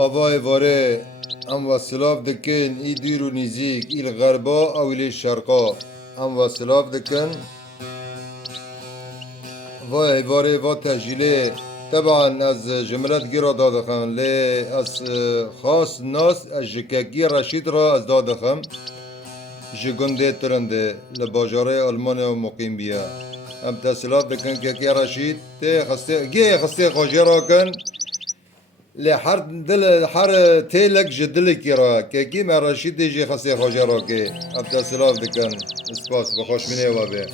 آوای واره ام وصلاف دکن ای دیر و نزیک ای الغربا او ای شرقا ام وصلاف دکن وای واره و تجیله طبعا از جملت گیرا دادخم لی از خاص ناس از جککی رشید را از دادخم جگنده ترنده لباجاره آلمان و مقیم بیا ام تسلاف دکن که کی رشید تی خسته گی خسته خواجه را کن لی هر دل هر تیلک جدلک را که کی من رشید دیجی خسته خواجه را که ام تسلاف دکن اسپاس بخوش منه و به